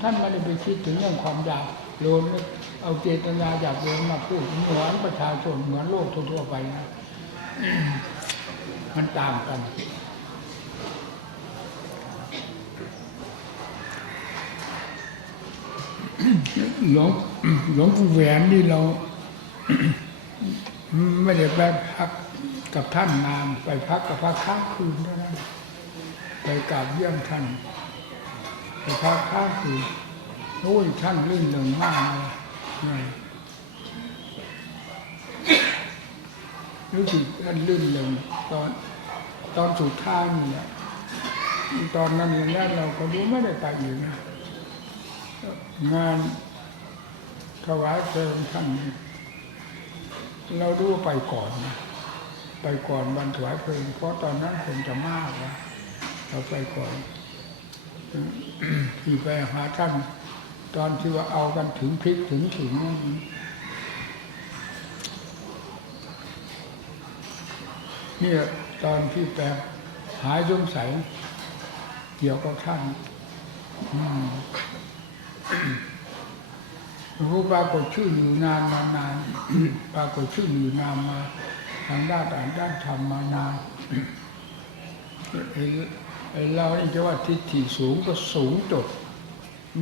ท่านไม่ได้ไปคิดถึงเรื่องความอยากโลนเอาเจตนาอยากโลนมาพูดเหมือนประชาชนเหมือนโลกทั่วๆไปนะมันต่างกัน หลวงหลวงปู่แหวนนี่เรา ไม่ได้ไปพักกับท่านนานไปพักกับพระค้างคืนเท่านั้นไปกราบเยี่ยมท่าน ไปพักค้างคืนโอ้ยท่านลื่นเริงมากเลยรู้สึกท่านลื่นเริงตอนตอนสุดท้ายนี่แหละตอนนั้นอย่างนั้นเราก็รู้ไม่ได้ไปอยู่นะงานถวายเพลิงท่านเราดูว่าไปก่อนนะไปก่อนวันถวายเพลิงเพราะตอนนั้นคงจะมากนะเราไปก่อน ที่ไปหาท่านตอนที่ว่าเอากันถึงพริกถึงถึงนั่นนี่ตอนที่แปลหายสงสัยเกี่ยวกับท่านรู้ปรากฏชื่ออยู่นานมานานปรากฏชื่ออยู่นานมา ทางด้านอ่านด้านธรรมมานานไอ้ไอ้ เรานี่จะว่าทิฏฐิสูงก็สูงจด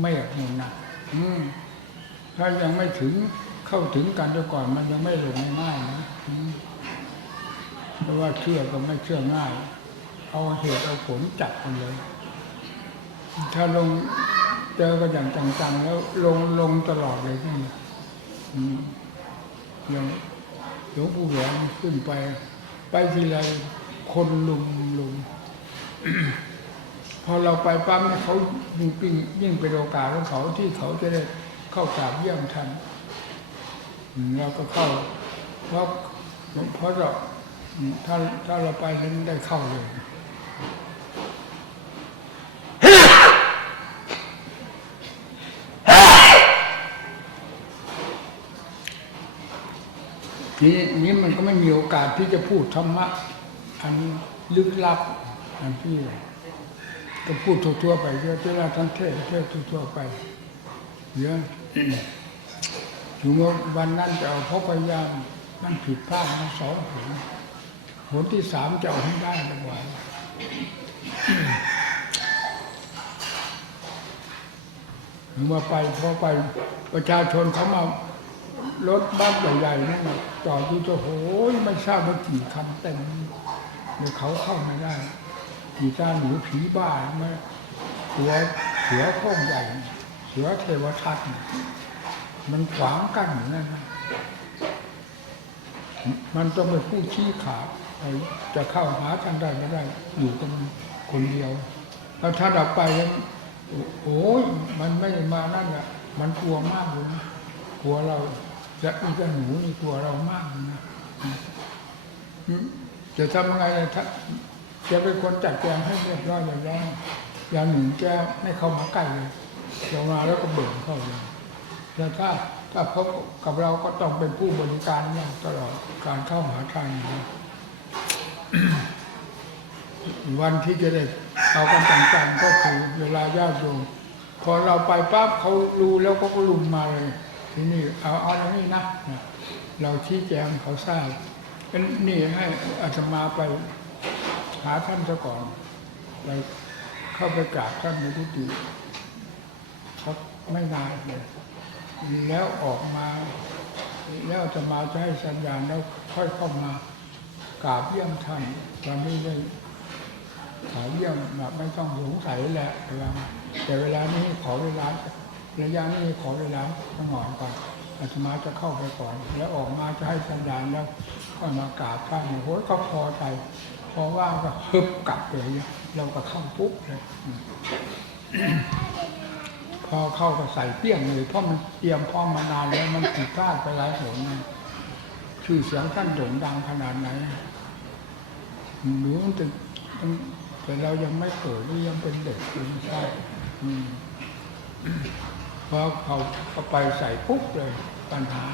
ไม่กเห็นนะถ้ายังไม่ถึงเข้าถึงกันจะก่อนมันยังไม่ลงง่ายๆนะเพราะว่าเชื่อก็ไม่เชื่อง่าย เอาเหตุเอาผลจับกันเลย ถ้าลงเจอกันอย่างจังๆแล้วลงลงตลอดเลยที่นี่อย่างหลวงปู่แหวนขึ้นไป ไปทีไรคนลุมลุม พอเราไปปั๊มเนี่ยเขายิ่งปิ้งยิ่งเป็นโอกาสของเขาที่เขาจะได้เข้ากราบเยี่ยมท่านเราก็เข้าเพราะเพราะเราถ้าถ้าเราไปแล้วได้เข้าเลยนี่นี่มันก็ไม่มีโอกาสที่จะพูดธรรมะอันลึกลับ อันที่ก็พูดทั่วๆไปเยอะเวลาทั้งเทศเทศทั่วๆไปเยอะถึงว่าวันนั้นจะเอาเพราะพยายามมันผิดพลาดมาสองหนหนที่สามจะเอาให้ได้ดีกว่าถึงว่าไปเพราะไปประชาชนเขามารถบัสใหญ่ๆนั่นจอดอยู่ตัวโหยไม่ทราบว่ากี่คันเต็มเดี๋ยวเขาเข้าไม่ได้ กี่ตาหนูผีบ้าไหมตัวเสือโคร่งใหญ่ เสือเทวทัตมันขวางกั้นอยู่นั่นนะมันต้องเป็นผู้ชี้ขาดจะเข้าหาท่านได้ไม่ได้ อยู่กันคนเดียวแล้วถ้าดับไปแล้วโอ้ยมันไม่มานั่นอะ มันกลัวมากเลยนะกลัวเราจะอีกหนูนี่กลัวเรามากนะจะทำยังไงถ้า จะเป็นคนจัดแจงให้เรียบร้อยอย่างแรกอย่างหนึ่งแกไม่เข้ามาใกล้เลยเดี๋ยวมาแล้วก็เบิ่งเข้าเลยแต่ถ้าถ้าพบกับเราก็ต้องเป็นผู้บริการอย่างตลอดการเข้าหาทางนะวันที่จะได้เอากันจังๆก็คือเวลาญาติโยมพอเราไปปั๊บเขารู้แล้วก็ก็ลุมมาเลยทีนี่เอาเอาอย่างนี้นะ เราชี้แจงเขาทราบนี่ให้อาตมาไปาท่านซะก่อนไปเข้าไปกราบท่านในทุติเขาไม่นานเลยแล้วออกมา แล้วอาตมาจะให้สัญญาณแล้วค่อยเข้ามากราบเยี่ยมท่านตอนนี้ได้ขอเยี่ยมแบบไม่ต้องสงสัยแหละเวลาแต่เวลานี้ขอเวลาระยะนี้ขอเวลาต้องหน่อยก่อน อาตมาจะเข้าไปก่อน แล้วออกมาจะให้สัญญาณแล้วก็มากราบท่านโอ้โหก็พอใจพอว่าก็ฮึบกลับเลยเราก็เข้าปุ๊บเลยพอเข้าก็ใส่เปี้ยงเลยเพราะมันเตรียมพร้อมมานานแล้วมันผิดพลาดไปหลายหนนะชื่อเสียงท่านโด่งดังขนาดไหนหรือมันจะแต่เรายังไม่เกิดหรือยังเป็นเด็กอยู่ใช่ พอเขาเขาไปใส่ปุ๊บเลยปัญหา